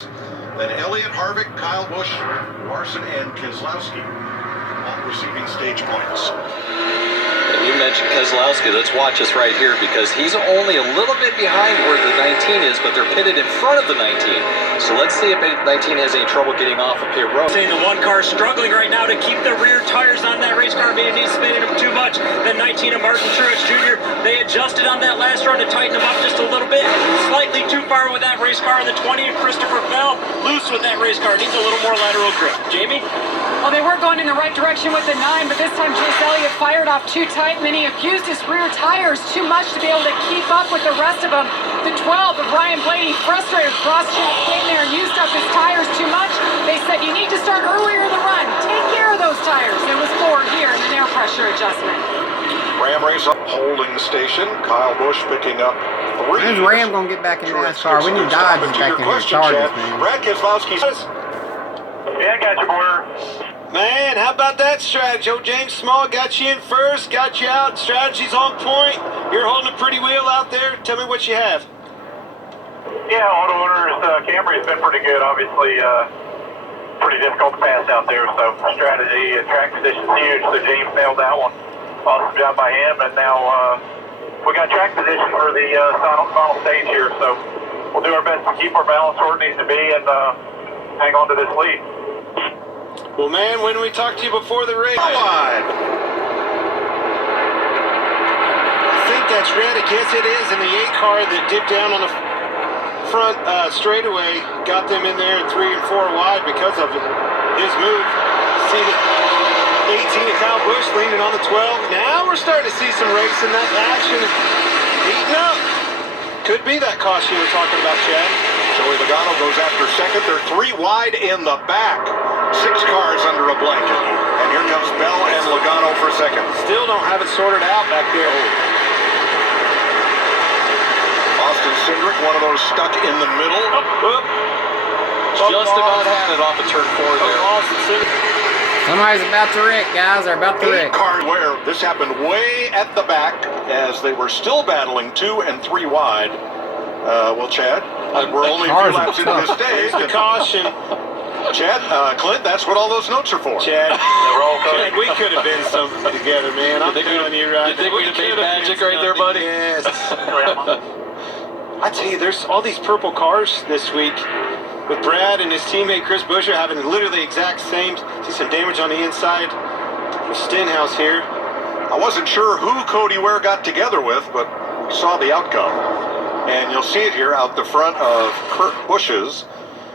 Then Elliott, Harvick, Kyle Busch, Larson, and Keselowski, all receiving stage points. And you mentioned Keselowski. Let's watch this right here because he's only a little bit behind where the 19 is, but they're pitted in front of the 19. So let's see if 19 has any trouble getting off of pit road. Saying the one car struggling right now to keep the rear tires on that race car. Maybe he's spinning them too much. The 19 of Martin Truex Jr., they adjusted on that last run to tighten them up just a little bit. Slightly too far with that race car. And the 20 of Christopher Bell, loose with that race car. Needs a little more lateral grip. Jamie? Well, they were going in the right direction with the 9, but this time Chase Elliott fired off too tight, and then he abused his rear tires too much to be able to keep up with the rest of them. The 12 of Ryan Blaney, frustrated, cross-check, came there and used up his tires too much. They said, you need to start earlier in the run. Take care of those tires. It was forward here in an air pressure adjustment. Ram race up, holding the station. Kyle Busch picking up 3. When's Ram going to get back in NASCAR? We need Dodge back in here. Chargers, man. Brad Keselowski says, yeah, I got you, Border. Man, how about that strategy? Old James Small got you in first, got you out. Strategy's on point. You're holding a pretty wheel out there. Tell me what you have. Yeah, Auto Owners Camry's been pretty good. Obviously, pretty difficult to pass out there. So strategy and track position's huge. So James nailed that one. Awesome job by him. And now we got track position for the final stage here. So we'll do our best to keep our balance where it needs to be and hang on to this lead. Well, man, when we talked to you before the race, wide. I think that's red. I guess it is. And the 8 car that dipped down on the front straightaway got them in there at 3 and 4 wide because of his move. See the 18 of Kyle Busch leaning on the 12. Now we're starting to see some racing. That action heating up. Could be that caution you were talking about, Chad. Joey Logano goes after second. They're 3 wide in the back. 6 cars under a blanket. And here comes Bell and Logano for second. Still don't have it sorted out back there. Austin Cindric, one of those stuck in the middle. Just about had it off of turn 4 there. Austin Cindric. Somebody's about to wreck, guys. They're about to 8 wreck. car where this happened way at the back as they were still battling 2 and 3 wide. Well, Chad, we're only a few laps into this stage. The caution. Chad, Clint, that's what all those notes are for. Chad, we could have been something together, man. I'm telling you right now. You think we'd have made magic right there, buddy? Yes. I tell you, there's all these purple cars this week with Brad and his teammate Chris Buescher having literally the exact same. See some damage on the inside with Stenhouse here. I wasn't sure who Cody Ware got together with, but we saw the outcome. And you'll see it here out the front of Kurt Busch's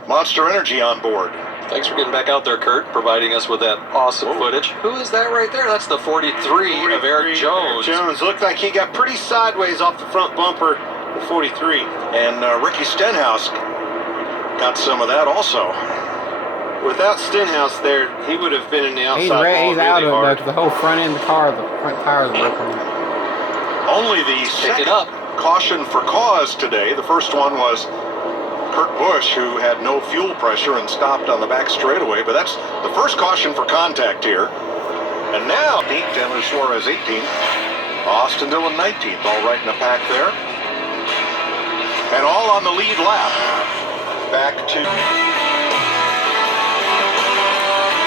Monster Energy on board. Thanks for getting back out there, Kurt, providing us with that awesome footage. Who is that right there? That's the 43 of Eric Jones. Jones looked like he got pretty sideways off the front bumper, the 43. And Ricky Stenhouse got some of that also. Without Stenhouse there, he would have been in the outside wall He's out really of hard. it, the whole front end of the car, the front tires are broken. Only the second caution for cause today. The first one was Kurt Busch, who had no fuel pressure and stopped on the back straightaway. But that's the first caution for contact here. And now, Dennis Suarez 18th, Austin Dillon 19th, all right in the pack there. And all on the lead lap. Back to...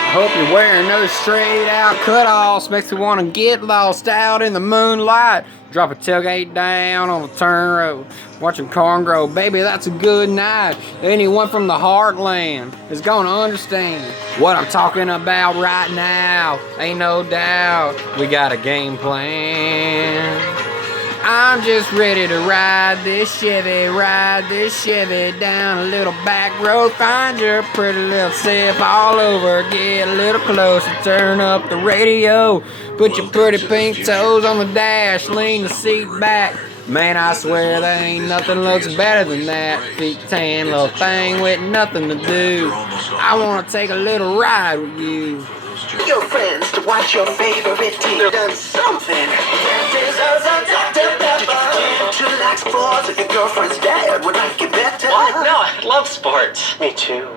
I hope you're wearing those straight out cutoffs. Makes me want to get lost out in the moonlight. Drop a tailgate down on the turn road. Watching corn grow. Baby, that's a good night. Anyone from the heartland is gonna understand what I'm talking about right now. Ain't no doubt we got a game plan. I'm just ready to ride this Chevy down a little back road. Find your pretty little self all over. Get a little closer, turn up the radio. Put your pretty pink toes on the dash, lean the seat back. Man, I swear there ain't nothing looks better than that. Feet tan little thing with nothing to do. I wanna take a little ride with you. Your friends to watch your favorite team done something that deserves a Dr. Pepper. To like sports if your girlfriend's dad would like it better. What? No, I love sports. Me too.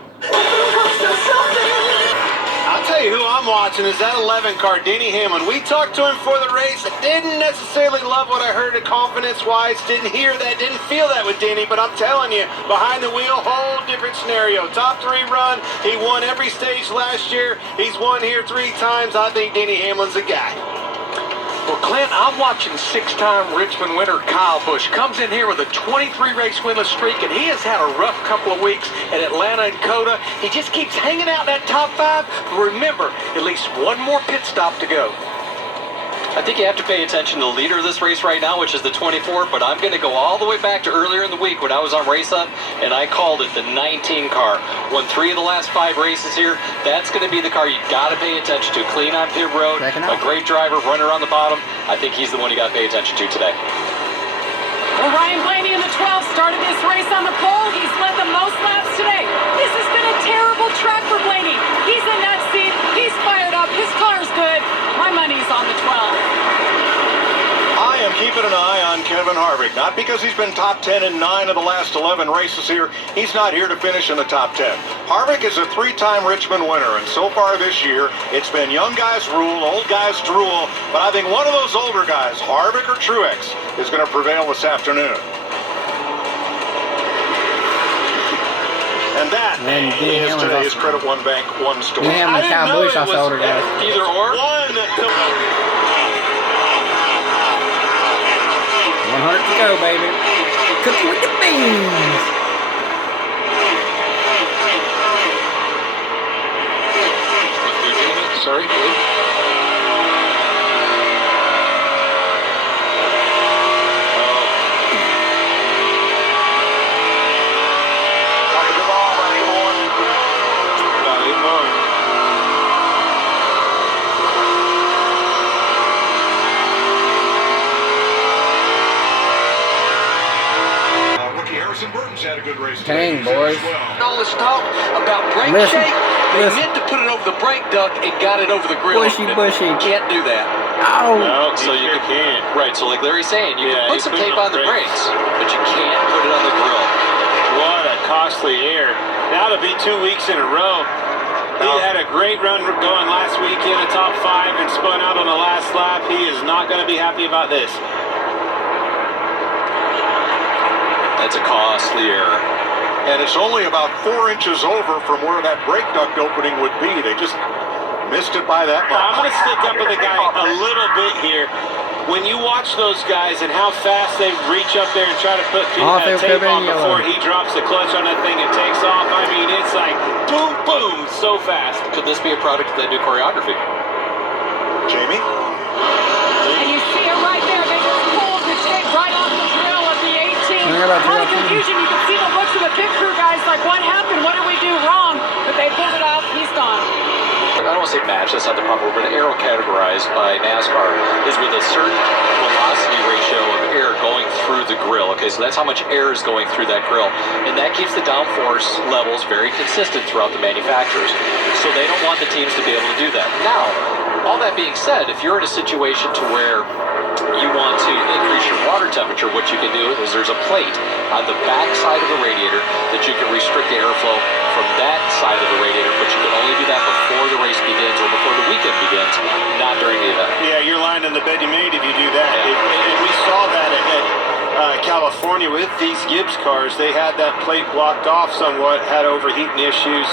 I I'll tell you who I'm watching is that 11 car, Denny Hamlin. We talked to him for the race. I didn't necessarily love what I heard confidence-wise. Didn't hear that, didn't feel that with Denny, but I'm telling you, behind the wheel, whole different scenario. Top 3 run. He won every stage last year. He's won here 3 times. I think Denny Hamlin's the guy. Well, Clint, I'm watching 6-time Richmond winner Kyle Busch. Comes in here with a 23-race winless streak, and he has had a rough couple of weeks at Atlanta and Coda. He just keeps hanging out in that top 5. But remember, at least one more pit stop to go. I think you have to pay attention to the leader of this race right now, which is the 24, but I'm going to go all the way back to earlier in the week when I was on Race Up, and I called it the 19 car. Won 3 of the last 5 races here. That's going to be the car you got to pay attention to. Clean on pit road, a great driver, runner on the bottom. I think he's the one you got to pay attention to today. Well, Ryan Blaney in the 12 started this race on the pole. He's led the most laps today. This has been a terrible track for Blaney. He's in that seat. He's fired up. His car's good. My money's on the 12. I am keeping an eye on Kevin Harvick, not because he's been top 10 in 9 of the last 11 races here. He's not here to finish in the top 10. Harvick is a 3-time Richmond winner, and so far this year, it's been young guys rule, old guys drool, but I think one of those older guys, Harvick or Truex, is going to prevail this afternoon. And that is today's Credit One Bank One Store. I didn't know it was Either or. 100 to go, baby. Cooking with the beans. Sorry, Dang, boys. All this talk about brake shake, they meant to put it over the brake duct and got it over the grill. Bushy. Can't do that. Oh. No, so you can't. Right, so like Larry's saying, you can put some tape on the brakes, but you can't put it on the grill. What a costly error. That'll be 2 weeks in a row. He had a great run going last week in the top 5 and spun out on the last lap. He is not going to be happy about this. That's a costly error. And it's only about 4 inches over from where that brake duct opening would be. They just missed it by that much. I'm going to stick up with the guy a little bit here. When you watch those guys and how fast they reach up there and try to put tape on before he drops the clutch on that thing and takes off, I mean, it's like boom, boom, so fast. Could this be a product of that new choreography? Jamie? And you see it right there. They just pulled the tape right off the grill of the 18. A lot of confusion. You can see the looks of the pit crew guys like, what happened? What did we do wrong? But they pulled it off. He's gone. I don't want to say match, that's not the proper word, but aero categorized by NASCAR is with a certain velocity ratio of air going through the grill. Okay, so that's how much air is going through that grill. And that keeps the downforce levels very consistent throughout the manufacturers. So they don't want the teams to be able to do that. Now, all that being said, if you're in a situation to where you want to increase your water temperature, what you can do is there's a plate on the back side of the radiator that you can restrict the airflow from that side of the radiator, but you can only do that before the race begins or before the weekend begins, not during the event. Yeah, you're lying in the bed you made if you do that. And we saw that at California with these Gibbs cars. They had that plate blocked off somewhat, had overheating issues.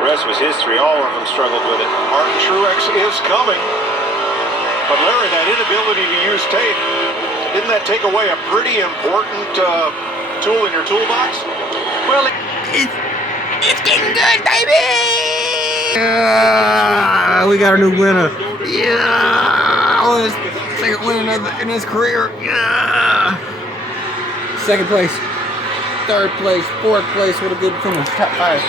The rest was history. All of them struggled with it. Martin Truex is coming. But Larry, that inability to use tape, didn't that take away a pretty important tool in your toolbox? Well, it's getting good, baby! Yeah, we got a new winner. Yeah! Oh, his second win in his career. Yeah! Second place, third place, fourth place. What a good finish. Top 5.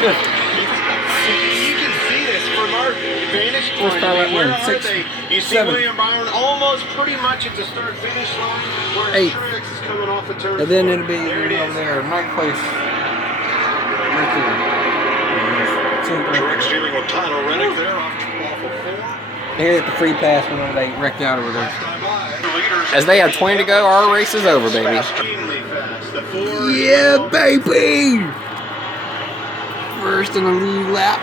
Good. You can see this from our vantage point. Where are 6, they? You see 7. William Byron almost pretty much at the start-finish line, where 8. Truex is coming off the turn. And then it'll be there it over is. there, ninth place. Right there. Truex dealing with Tyler Reddick there off of 4. They hit the free pass whenever they wrecked out over there. As they have 20 to go, our race is over, baby. Yeah, baby! First in the lead lap.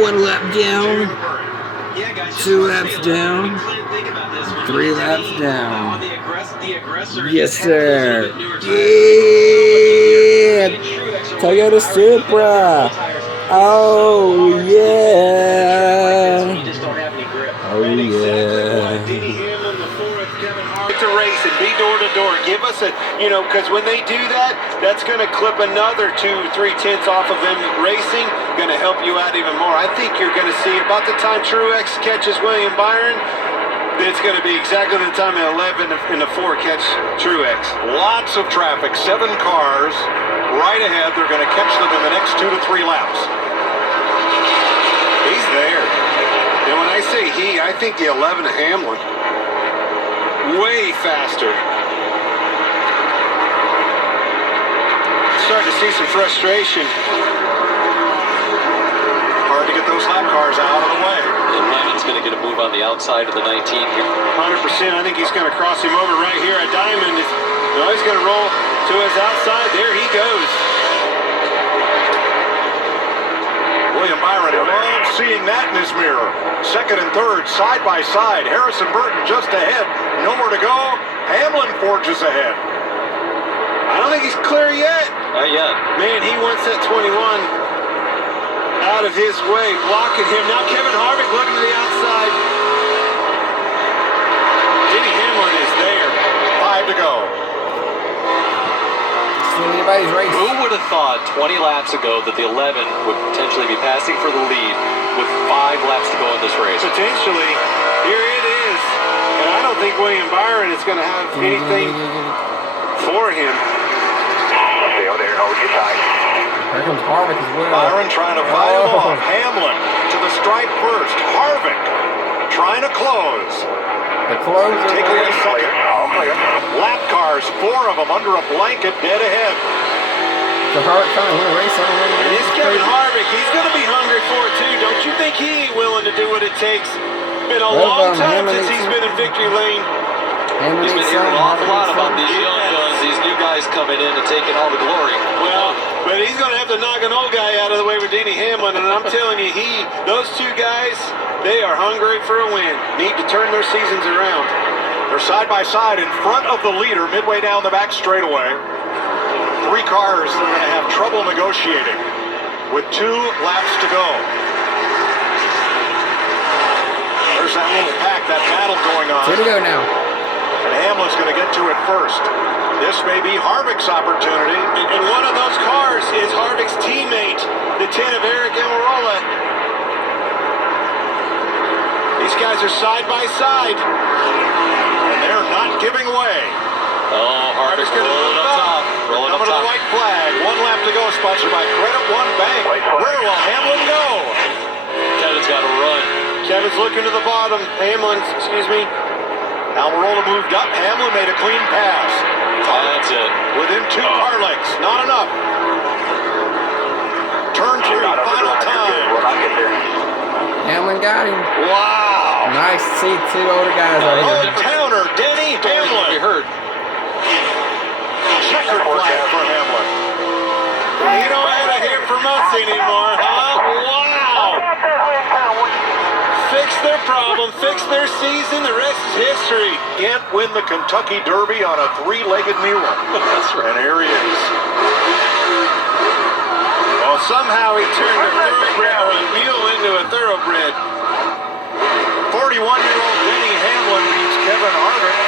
1 lap down, 2 laps down, 3 laps down. Yes, sir. Yeah! Toyota Supra. Oh, yeah. Oh, yeah. To race and be door to door. Give us a, because when they do that, that's going to clip another 2-3 tenths off of them racing. Going to help you out even more. I think you're going to see about the time Truex catches William Byron, it's going to be exactly the time the 11 and the 4 catch Truex. Lots of traffic, 7 cars right ahead. They're going to catch them in the next 2 to 3 laps. He's there. And when I say he, I think the 11 of Hamlin. Way faster. Starting to see some frustration. Hard to get those lap cars out of the way. And Hammond's going to get a move on the outside of the 19 here. 100%. I think he's going to cross him over right here at Diamond. No, he's going to roll to his outside. There he goes. William Byron loves seeing that in his mirror. Second and third, side by side. Harrison Burton just ahead. Nowhere to go. Hamlin forges ahead. I don't think he's clear yet. Not yet. Man, he wants that 21 out of his way, blocking him. Now Kevin Harvick looking to the outside. Denny Hamlin is there. 5 to go. Anybody's race. Who would have thought 20 laps ago that the 11 would potentially be passing for the lead with 5 laps to go in this race? Potentially. Here it is. And I don't think William Byron is going to have anything for him. Here comes Harvick as well. Byron trying to fight him off. Hamlin to the stripe first. Harvick trying to close. The closer. Taking a second. Lap cars, 4 of them under a blanket, dead ahead. So Harvick trying to win a race. I don't know. And it's Kevin Harvick. He's going to be hungry for it too. Don't you think he ain't willing to do what it takes? Been a long time since he's been in victory lane. He's been hearing an awful lot about these young guns, these new guys coming in and taking all the glory. Well, but he's going to have to knock an old guy out of the way with Denny Hamlin, and I'm telling you, those 2 guys, they are hungry for a win. Need to turn their seasons around. They're side by side in front of the leader midway down the back straightaway. 3 cars that are going to have trouble negotiating with 2 laps to go. There's that little pack, that battle going on. 2 to go now. And Hamlin's going to get to it first. This may be Harvick's opportunity. And one of those cars is Harvick's teammate, the 10 of Eric Almirola. These guys are side by side. And they're not giving way. Oh, Harvick's rolling up top. Rolling up Coming to top. the white flag. 1 lap to go, sponsored by Credit One Bank. Where will Hamlin go? Kevin's got to run. Kevin's looking to the bottom. Excuse me. Almirola moved up. Hamlin made a clean pass. That's it. Within 2 car lengths. Not enough. Turn 3, final time. Hamlin got him. Wow. Nice to see 2 older guys right Oh, here. counter. Denny Hamlin. We heard. Checkered flag for Hamlin. You don't have to hear from us anymore, huh? Wow. Fix their problem, fix their season, the rest is history. Can't win the Kentucky Derby on a 3-legged mule. That's right. And here he is. Well, somehow he turned a mule into a thoroughbred. 41-year-old Denny Hamlin beats Kevin Harvick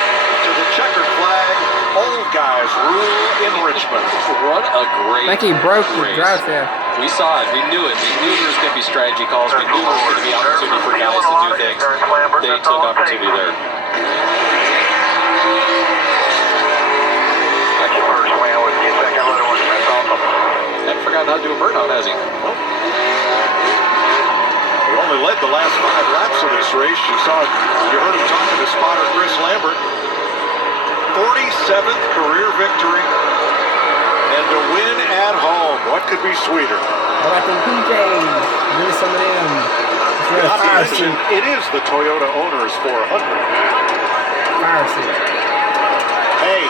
to the checkered flag. Old guys rule in Richmond. What a great I think he broke the race. drive shaft. We saw it. We knew it. We knew there was going to be strategy calls. We knew there was going to be opportunity for guys to do things. They took opportunity there. Haven't forgotten how to do a burnout, has he? He only led the last 5 laps of this race. You heard him talking to spotter Chris Lambert. 47th career victory. And to win at home, what could be sweeter? How about them PJs? Give me some of them. Not to mention, it is the Toyota Owners 400. Fire seat. Hey,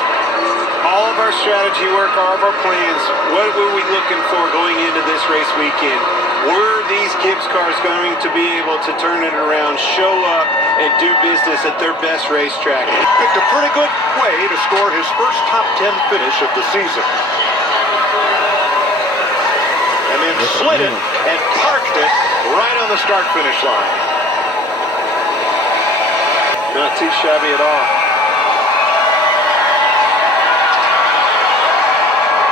all of our strategy work, all of our plans, what were we looking for going into this race weekend? were these Gibbs cars going to be able to turn it around, show up, and do business at their best racetrack? Picked a pretty good way to score his first top 10 finish of the season. And then slid it and parked it right on the start-finish line. Not too shabby at all.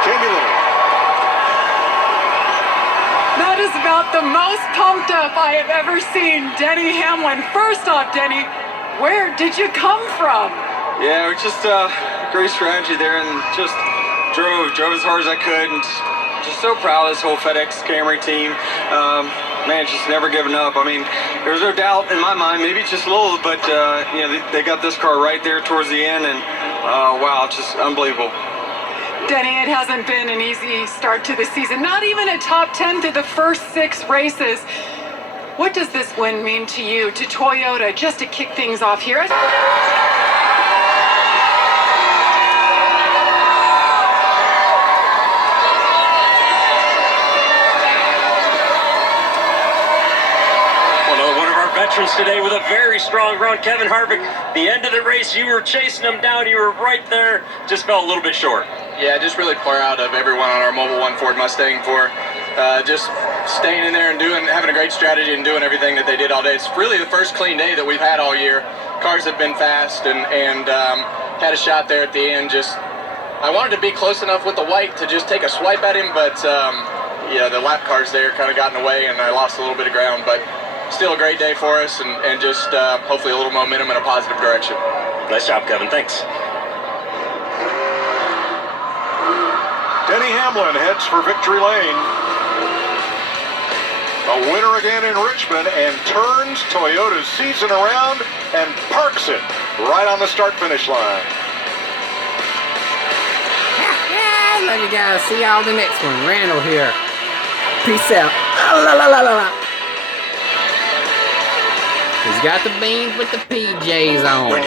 Jamie Little. That is about the most pumped up I have ever seen Denny Hamlin. First off, Denny, where did you come from? Yeah, it was just a great strategy there, and just drove as hard as I could, and just so proud of this whole FedEx Camry team. Man, just never giving up. I mean, there's no doubt in my mind, maybe just a little, but you know, they got this car right there towards the end, and wow, just unbelievable. Denny, it hasn't been an easy start to the season. Not even a top 10 through the first 6 races. What does this win mean to you, to Toyota, just to kick things off here? Veterans today with a very strong run. Kevin Harvick, the end of the race, you were chasing him down. You were right there. Just fell a little bit short. Yeah, just really proud of everyone on our Mobile One Ford Mustang for just staying in there and having a great strategy and doing everything that they did all day. It's really the first clean day that we've had all year. Cars have been fast and had a shot there at the end. Just I wanted to be close enough with the white to just take a swipe at him, but yeah, the lap cars there kind of got in the way and I lost a little bit of ground. But still a great day for us, and just hopefully a little momentum in a positive direction. Nice job, Kevin. Thanks. Denny Hamlin heads for victory lane. A winner again in Richmond, and turns Toyota's season around and parks it right on the start-finish line. Love you guys. See y'all the next one. Randall here. Peace out. La, la, la, la, la. He's got the beans with the PJs on.